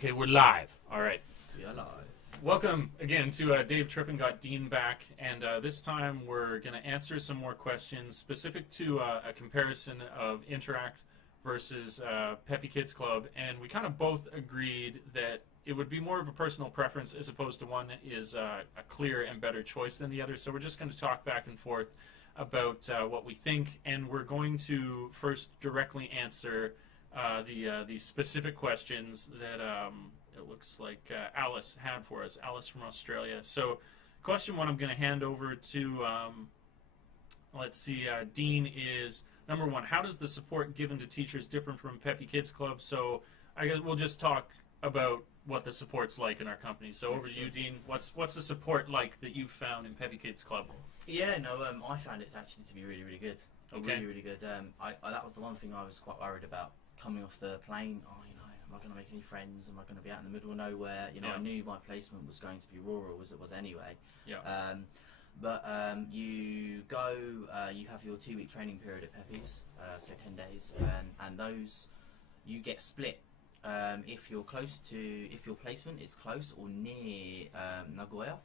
Okay, we're live. All right. We are live. Welcome again to Dave Trippin got Dean back, and this time we're going to answer some more questions specific to a comparison of Interac versus Peppy Kids Club, and we kind of both agreed that it would be more of a personal preference as opposed to one that is a clear and better choice than the other. So we're just going to talk back and forth about what we think, and we're going to first directly answer these specific questions that it looks like Alice had for us, Alice from Australia. So question one I'm going to hand over to, let's see, Dean is, number one, how does the support given to teachers differ from Peppy Kids Club? So I guess we'll just talk about what the support's like in our company. So over to you, Dean. What's the support like that you've found in Peppy Kids Club? Yeah, no, I found it actually to be really, really good. Okay. Really, really good. That was the one thing I was quite worried about coming off the plane. Oh, you know, am I going to make any friends? Am I going to be out in the middle of nowhere? You know, I knew my placement was going to be rural, as it was anyway. Yeah. You go, you have your 2-week training period at Peppy's, so 10 days, and those, you get split. If your placement is close or near Nagoya,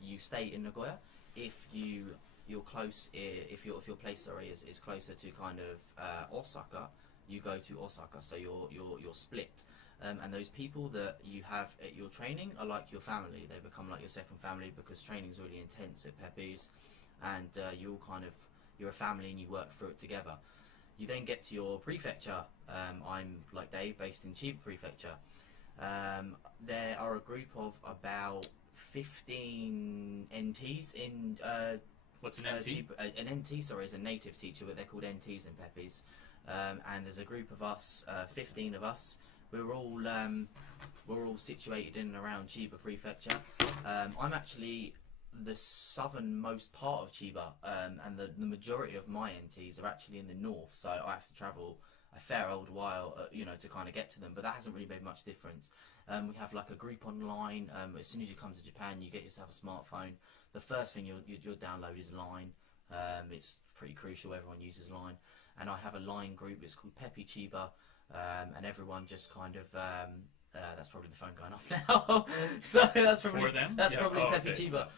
you stay in Nagoya. If your place is closer to kind of Osaka, you go to Osaka. So you're split. And those people that you have at your training are like your family. They become like your second family because training is really intense at Peppy's, and you're a family and you work through it together. You then get to your prefecture. I'm like Dave, based in Chiba Prefecture. There are a group of about 15 NTs in. What's an NT? An NT, sorry, is a native teacher, but they're called NTs in Peppy's. And there's a group of us, 15 of us. We're all situated in and around Chiba Prefecture. I'm actually the southernmost part of Chiba, and the majority of my NTs are actually in the north, so I have to travel a fair old while, you know, to kind of get to them, but that hasn't really made much difference. We have like a group online. As soon as you come to Japan, you get yourself a smartphone. The first thing you'll download is Line. It's pretty crucial, everyone uses Line, and I have a Line group, it's called Peppy Chiba, and everyone just kind of, that's probably the phone going off now. So that's probably Peppy Chiba.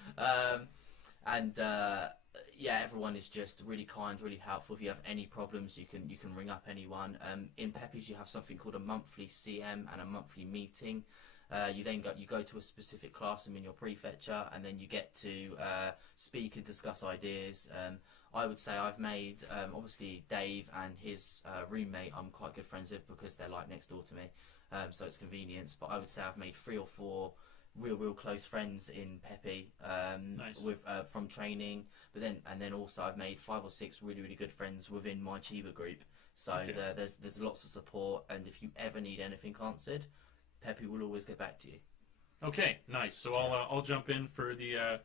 Yeah, everyone is just really kind, really helpful. If you have any problems, you can ring up anyone. In Peppy's, you have something called a monthly CM and a monthly meeting. You then go to a specific classroom in your prefecture, and then you get to speak and discuss ideas. I would say I've made, obviously Dave and his roommate I'm quite good friends with because they're like next door to me, so it's convenience. But I would say I've made 3 or 4 real close friends in Peppy, Nice. with from training. But then also I've made 5 or 6 really good friends within my Chiba group. So there's lots of support, and if you ever need anything answered, Peppy will always get back to you. Okay, nice. So I'll jump in for the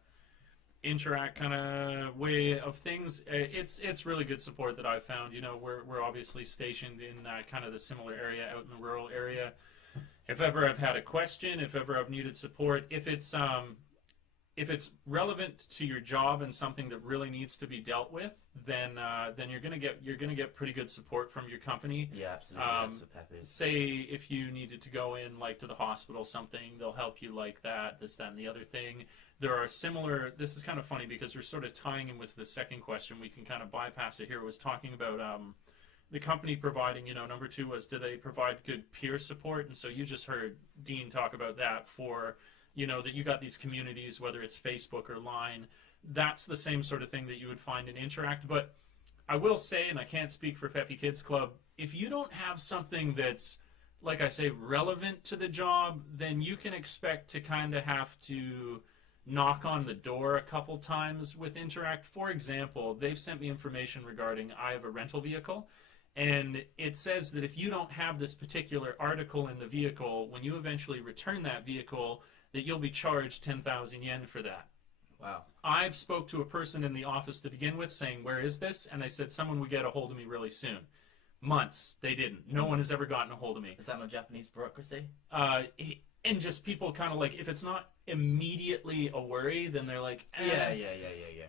Interac kind of way of things. It's really good support that I've found. You know, we're obviously stationed in kind of the similar area out in the rural area. If ever I've had a question, if ever I've needed support, if it's relevant to your job and something that really needs to be dealt with, then you're gonna get pretty good support from your company. Yeah, absolutely. That's what Peppy is. Say if you needed to go in like to the hospital, something, they'll help you like that, this, that, and the other thing. There are similar. This is kind of funny because we're sort of tying in with the second question. We can kind of bypass it here. It was talking about the company providing, you know, number 2 was, do they provide good peer support? And so you just heard Dean talk about that for, you know, that you got these communities, whether it's Facebook or Line. That's the same sort of thing that you would find in Interact. But I will say, and I can't speak for Peppy Kids Club, if you don't have something that's, like I say, relevant to the job, then you can expect to kind of have to knock on the door a couple times with Interact. For example, they've sent me information regarding, I have a rental vehicle, and it says that if you don't have this particular article in the vehicle, when you eventually return that vehicle, that you'll be charged 10,000 yen for that. Wow. I've spoke to a person in the office to begin with saying, where is this? And they said someone would get a hold of me really soon. Months, they didn't. No one has ever gotten a hold of me. Is that not Japanese bureaucracy? and just people kind of like, if it's not immediately a worry, then they're like, eh. Yeah.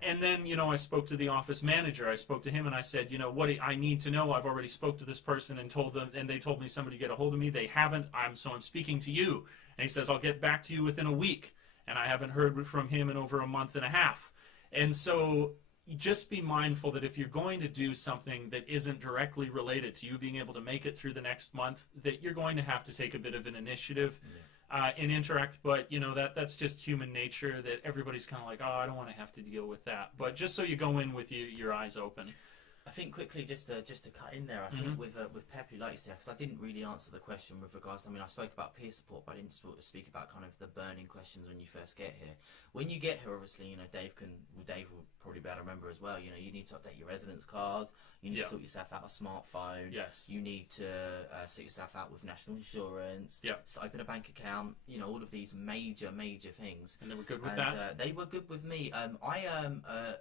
And then, you know, I spoke to the office manager. I spoke to him and I said, you know, what I need to know. I've already spoke to this person and told them, and they told me somebody to get a hold of me. They haven't. So I'm speaking to you. And he says, I'll get back to you within a week. And I haven't heard from him in over a month and a half. And so just be mindful that if you're going to do something that isn't directly related to you being able to make it through the next month, that you're going to have to take a bit of an initiative. In Interact, but you know that's just human nature, that everybody's kind of like, oh, I don't want to have to deal with that. But just so you go in with your eyes open. I think quickly, just to cut in there, I think with Pepe, like you said, because I didn't really answer the question with regards to, I mean, I spoke about peer support, but I didn't speak about kind of the burning questions when you first get here. When you get here, obviously, you know, Dave will probably be able to remember as well, you know, you need to update your residence card, you need to sort yourself out a smartphone, you need to sort yourself out with national insurance, open a bank account, you know, all of these major things. And they were good with that? They were good with me.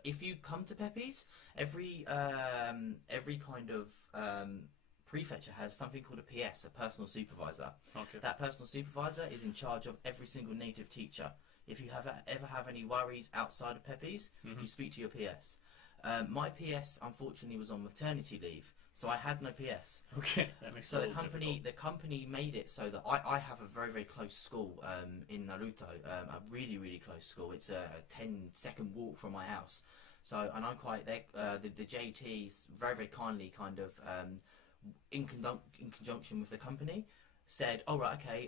If you come to Pepe's, every kind of prefecture has something called a PS, a personal supervisor. Okay. That personal supervisor is in charge of every single native teacher. If you ever have any worries outside of Pepe's, you speak to your PS. My PS unfortunately was on maternity leave, so I had no PS. Okay, that makes so it a little difficult. The company made it so that I have a very close school in Naruto, a really close school. It's a 10-second walk from my house. So, and I'm quite the JTs very kindly kind of in conjunction with the company said, all right, okay,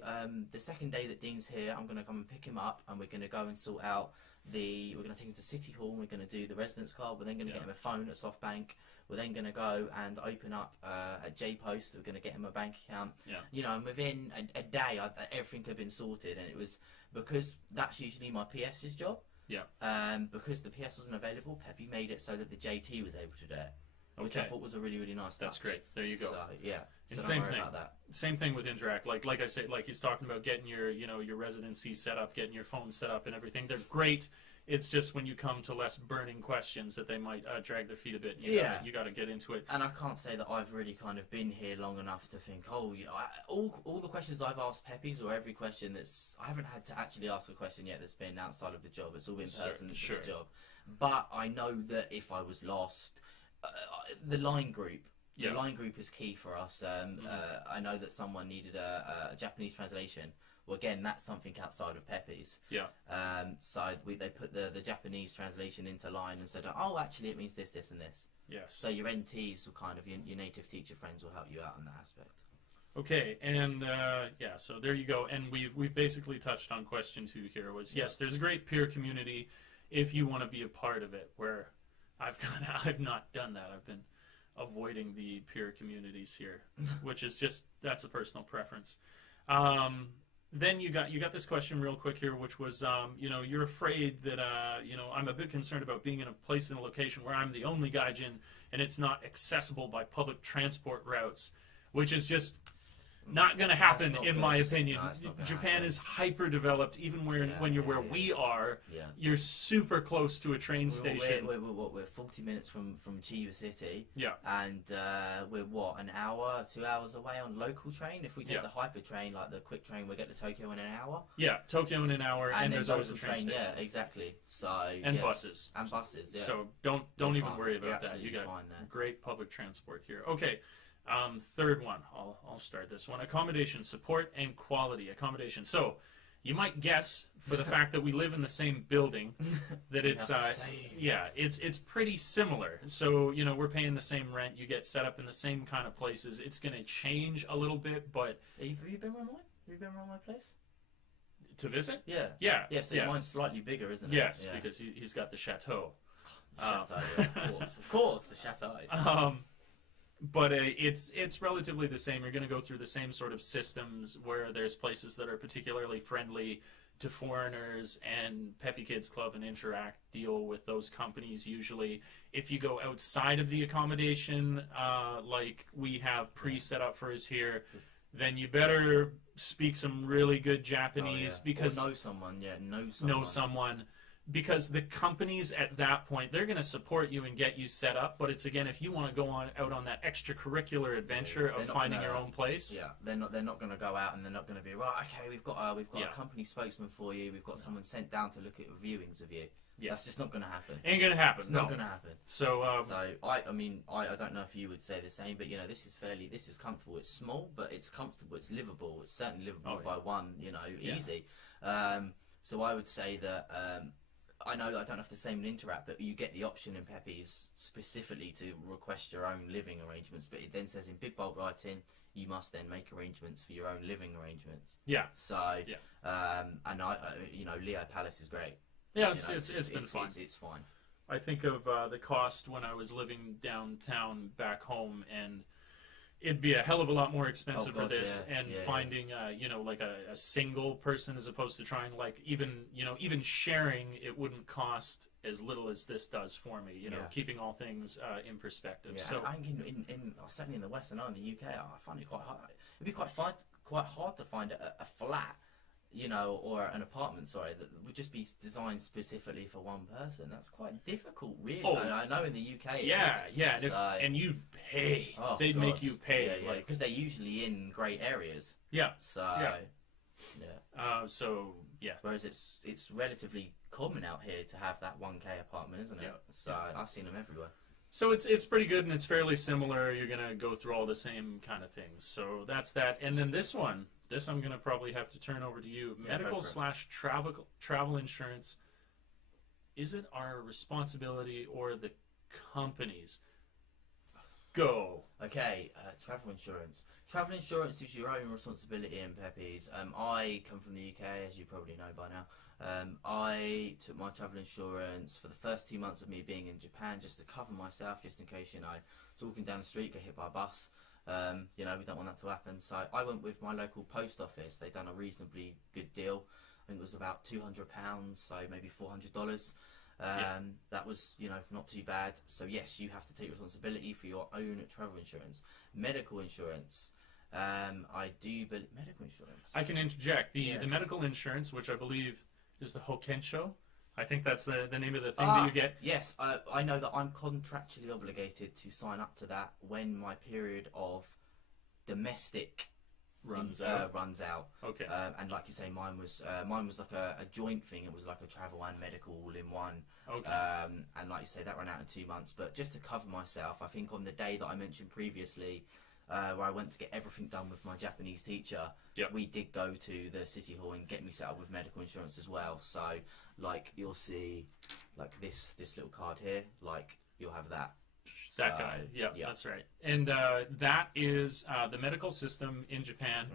the second day that Dean's here, I'm going to come and pick him up, and we're going to go and sort out we're going to take him to City Hall, and we're going to do the residence card, we're then going to get him a phone at SoftBank, we're then going to go and open up a J-Post, we're going to get him a bank account, you know, and within a day, everything had been sorted, and it was, because that's usually my PS's job, because the PS wasn't available, Pepe made it so that the JT was able to do it. Which I thought was a really nice touch. That's great. There you go. So so same thing. About that. Same thing with Interac. Like I said, like he's talking about getting your residency set up, getting your phone set up, and everything. They're great. It's just when you come to less burning questions that they might drag their feet a bit. You got to get into it. And I can't say that I've really kind of been here long enough to think, oh, you know, all the questions I've asked Pepe's, or every question I haven't had to actually ask a question yet that's been outside of the job. It's all been pertinent to the job. But I know that if I was lost, the line group. The line group is key for us. I know that someone needed a Japanese translation. Well, again, that's something outside of Pepe's. So they put the Japanese translation into line and said, oh, actually, it means this, this, and this. Yes. So your NTs will kind of, your native teacher friends will help you out in that aspect. Okay, and so there you go. And we've basically touched on question 2 here. Was yes, there's a great peer community if you want to be a part of it. Where I've not done that. I've been avoiding the peer communities here, which is just, that's a personal preference. Then you got this question real quick here, which was, you know, you're afraid that, you know, I'm a bit concerned about being in a place in a location where I'm the only gaijin and it's not accessible by public transport routes, which is just not going to happen, in my opinion. No, Japan is hyper developed. Even when you're where we are, you're super close to a train station. We're 40 minutes from Chiba City. And we're what, an hour, 2 hours away on local train. If we take the hyper train, like the quick train, we get to Tokyo in an hour. Tokyo in an hour, and there's always a train station. Yeah, exactly. So buses. And buses. Yeah. So don't even worry about that. You got great public transport here. Okay. Third one, I'll start this one. Accommodation, support and quality. Accommodation. So, you might guess, for the fact that we live in the same building, that it's it's pretty similar. So, you know, we're paying the same rent. You get set up in the same kind of places. It's going to change a little bit, but have you been around mine? Have you been around my place? To visit? Yeah. So mine's slightly bigger, isn't it? Yes, because he's got the chateau. Chateau, of course, the chateau. But it's relatively the same. You're going to go through the same sort of systems where there's places that are particularly friendly to foreigners, and Pepe Kids Club and Interac deal with those companies usually. If you go outside of the accommodation, like we have pre-set up for us here, then you better speak some really good Japanese because or know someone. because the companies at that point, they're going to support you and get you set up. But it's, again, if you want to go out on that extracurrieur adventure of finding your own place. Yeah, they're not going to go out and they're not going to be, right, okay, we've got a company spokesman for you. We've got someone sent down to look at viewings with you. Yeah. That's just not going to happen. Ain't going to happen. It's not going to happen. So, I mean, I don't know if you would say the same, but, you know, this is comfortable. It's small, but it's comfortable. It's livable. It's certainly livable by one, you know, easy. So I would say that, I know that I don't have the same in Interac, but you get the option in Pepe's specifically to request your own living arrangements. But it then says in big bold writing, you must then make arrangements for your own living arrangements. Yeah. So, and you know, Leo Palace is great. Yeah, it's been fine. It's fine. I think of the cost when I was living downtown back home, and it'd be a hell of a lot more expensive for this. And finding, you know, like a single person as opposed to trying, like, even sharing, it wouldn't cost as little as this does for me. You know, keeping all things in perspective. Yeah, so I think certainly in the West, I know in the UK, I find it quite hard. It'd be quite hard to find a flat, you know, or an apartment, sorry, that would just be designed specifically for one person. That's quite difficult, really. Oh, I know in the UK and you'd pay. They'd make you pay. Because they're usually in great areas. Yeah. So, Whereas it's relatively common out here to have that 1K apartment, isn't it? Yeah. So I've seen them everywhere. So it's pretty good, and it's fairly similar. You're going to go through all the same kind of things. So that's that. And then this one, I'm going to probably have to turn over to you. Yeah, Medical/travel insurance. Is it our responsibility or the company's? Go. Okay, travel insurance. Travel insurance is your own responsibility in Pepe's. I come from the UK, as you probably know by now. I took my travel insurance for the first 2 months of me being in Japan just to cover myself, just in case, you know, I was walking down the street, get hit by a bus. You know, we don't want that to happen. So I went with my local post office. They'd done a reasonably good deal. I think it was about £200, so maybe $400. That was, you know, not too bad. So yes, you have to take responsibility for your own travel insurance. Medical insurance. I do, but medical insurance. I can interject. The medical insurance, which I believe is the Hokensho. I think that's the name of the thing that you get. Yes, I know that I'm contractually obligated to sign up to that when my period of domestic runs out. Okay. And like you say, mine was like a joint thing. It was like a travel and medical all in one. Okay. And like you say, that ran out in 2 months. But just to cover myself, I think on the day that I mentioned previously, where I went to get everything done with my Japanese teacher, we did go to the city hall and get me set up with medical insurance as well. So, like, you'll see, like this little card here, like you'll have that. That guy, that's right. And that is the medical system in Japan.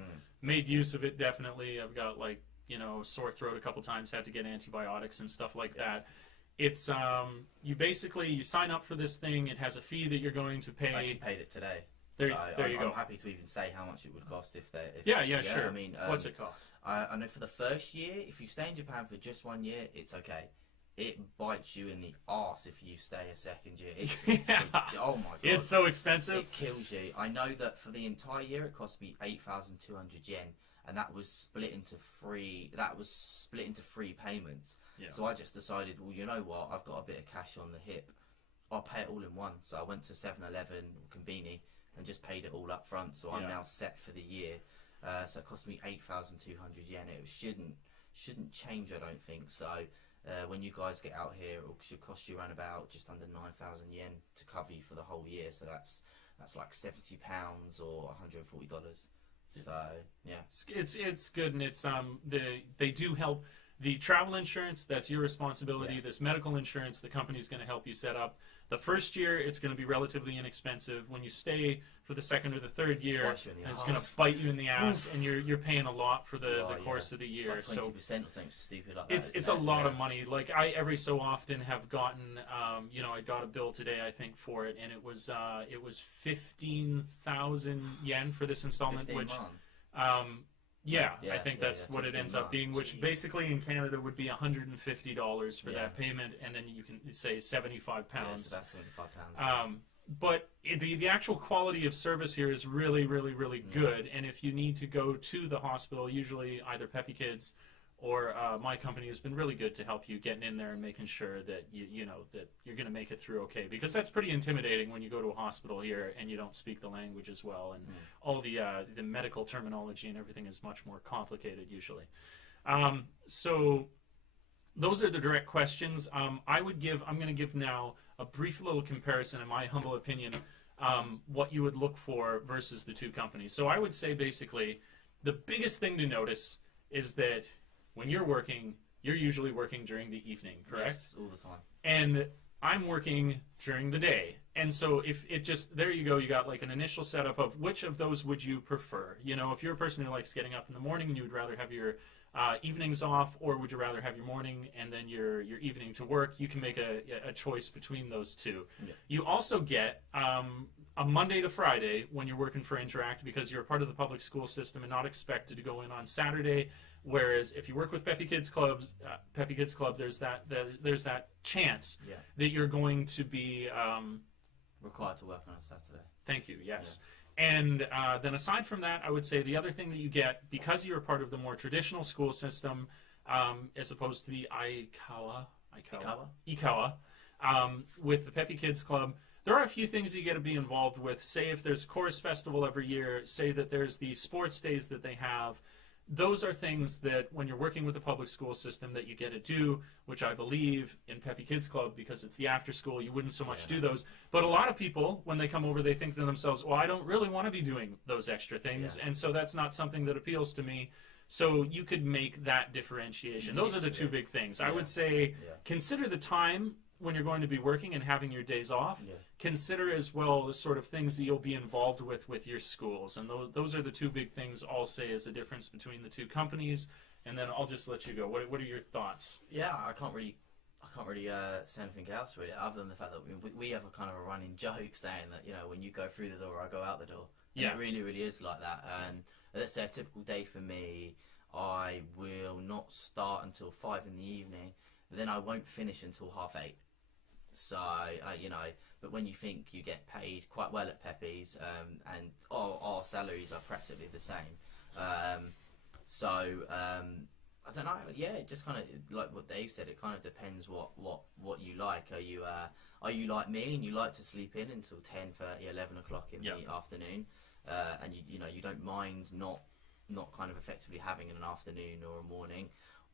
Made use of it, definitely. I've got, like, you know, sore throat a couple times, had to get antibiotics and stuff like that. It's you sign up for this thing. It has a fee that you're going to pay. I actually paid it today. There you go. I'm happy to even say how much it would cost if they. Sure. I mean, what's it cost? I know for the first year, if you stay in Japan for just 1 year, it's okay. It bites you in the arse if you stay a second year. Oh my god! It's so expensive. It kills you. I know that for the entire year, it cost me 8,200 yen, and that was split into three. That was split into 3 payments. Yeah. So I just decided, well, you know what? I've got a bit of cash on the hip. I'll pay it all in one. So I went to 7-Eleven or Konbini and just paid it all up front. So I'm now set for the year. So it cost me 8,200 yen. It shouldn't change, I don't think. So when you guys get out here, it should cost you around about just under 9,000 yen to cover you for the whole year. So that's like £70 or $140. So it's good, and it's they do help. The travel insurance, that's your responsibility. This medical insurance, the company's going to help you set up. The first year, it's going to be relatively inexpensive. When you stay for the second or the third year, it's going to bite you in the ass, and you're paying a lot for the course of the year. It's like 20% or something stupid like that. It's a lot of money. Like, I every so often have gotten, you know, I got a bill today, I think, for it, and it was 15,000 yen for this installment, which. I think that's what it ends up being, which basically in Canada would be $150 for that payment, and then you can say £75. Yeah, it's about £75. But the actual quality of service here is really, really, really good, and if you need to go to the hospital, usually either Peppy Kids or my company has been really good to help you getting in there and making sure that you know that you're going to make it through okay, because that's pretty intimidating when you go to a hospital here and you don't speak the language as well, and all the medical terminology and everything is much more complicated usually. So those are the direct questions. I'm going to give now a brief little comparison, in my humble opinion, what you would look for versus the two companies. So I would say basically the biggest thing to notice is that when you're working, you're usually working during the evening, correct? Yes, all the time. And I'm working during the day. And so if it just, there you go, you got like an initial setup of which of those would you prefer? You know, if you're a person who likes getting up in the morning and you would rather have your evenings off, or would you rather have your morning and then your evening to work, you can make a choice between those two. Yeah. You also get a Monday to Friday when you're working for Interac, because you're a part of the public school system and not expected to go in on Saturday. Whereas if you work with Peppy Kids Club, there's that chance that you're going to be required to work on a Saturday. Thank you. Yes. Yeah. And then aside from that, I would say the other thing that you get, because you're a part of the more traditional school system, as opposed to the Ikawa, with the Peppy Kids Club, there are a few things you get to be involved with. Say if there's a chorus festival every year, say that there's the sports days that they have. Those are things that when you're working with the public school system that you get to do, which I believe in Peppy Kids Club, because it's the after school, you wouldn't so much do those. But a lot of people, when they come over, they think to themselves, well, I don't really want to be doing those extra things. And so that's not something that appeals to me. So you could make that differentiation. Those are the two big things. I would say consider the time when you're going to be working and having your days off. Consider as well the sort of things that you'll be involved with your schools. And those are the two big things I'll say is the difference between the two companies. And then I'll just let you go. What are your thoughts? Yeah, I can't really say anything else really, other than the fact that we have a kind of a running joke saying that, you know, when you go through the door, I go out the door. And it really, really is like that. And let's say a typical day for me, I will not start until 5 in the evening, but then I won't finish until 8:30. So, you know, but when you think you get paid quite well at Peppy's, and our salaries are practically the same. I don't know. Yeah, it just kind of, like what Dave said, it kind of depends what you like. Are you like me and you like to sleep in until 10:30, 11 o'clock in the afternoon, and you know you don't mind not kind of effectively having an afternoon or a morning?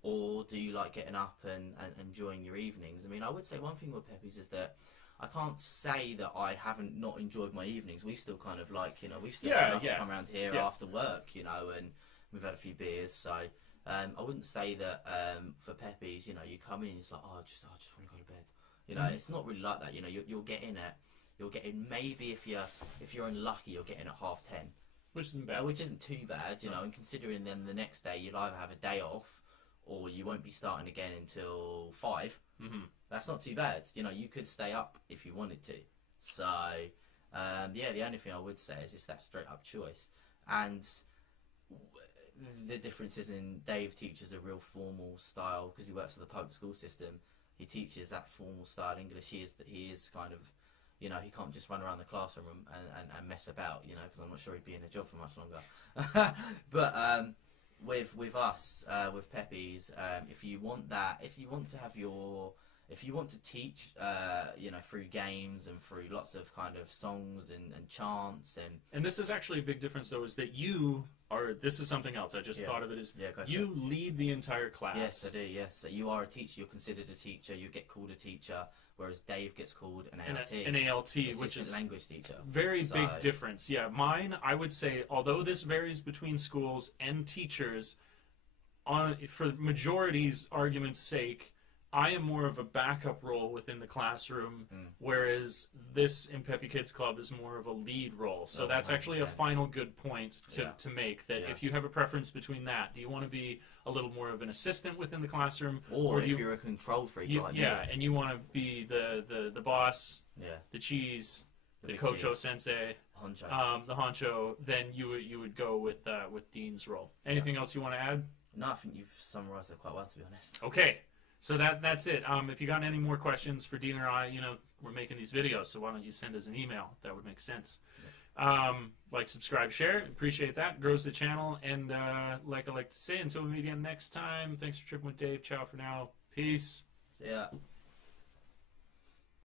Or do you like getting up and enjoying your evenings? I mean, I would say one thing with Peppy's is that I can't say that I haven't not enjoyed my evenings. We've still kind of like, you know, we've still come around here after work, you know, and we've had a few beers. So I wouldn't say that for Peppy's, you know, you come in, it's like, oh, I just want to go to bed. You know, it's not really like that. You know, you'll get in maybe if you're unlucky, you'll get in at 10:30, which isn't bad. Which isn't too bad, you know. And considering then the next day you'll either have a day off, or you won't be starting again until 5. That's not too bad. You know, you could stay up if you wanted to. So, yeah, the only thing I would say is it's that straight up choice. And the difference is in Dave teaches a real formal style, because he works for the public school system. He teaches that formal style English. He is kind of, you know, he can't just run around the classroom and mess about, you know, because I'm not sure he'd be in a job for much longer. But, with us, with Peppy's, if you want to teach, you know, through games and through lots of kind of songs and chants and this is actually a big difference though, is that this is something else. I just thought of it as you lead the entire class. Yes, I do. Yes, so you are a teacher. You're considered a teacher. You get called a teacher, whereas Dave gets called an ALT. An ALT, which is language teacher. Very big difference. Yeah, mine, I would say, although this varies between schools and teachers, for majority's argument's sake, I am more of a backup role within the classroom, whereas this in Peppy Kids Club is more of a lead role. So that's actually a final good point to make, that if you have a preference between that, do you want to be a little more of an assistant within the classroom? Or if you're a control freak like me. And you want to be the boss, the cheese, the Kocho Sensei, the honcho, then you would go with Dean's role. Anything else you want to add? No, I think you've summarized it quite well, to be honest. Okay. So that's it. If you got any more questions for Dean or I, you know, we're making these videos, so why don't you send us an email? That would make sense. Like, subscribe, share. Appreciate that. Grows the channel. And like I like to say, until we meet again next time, thanks for tripping with Dave. Ciao for now. Peace. See ya.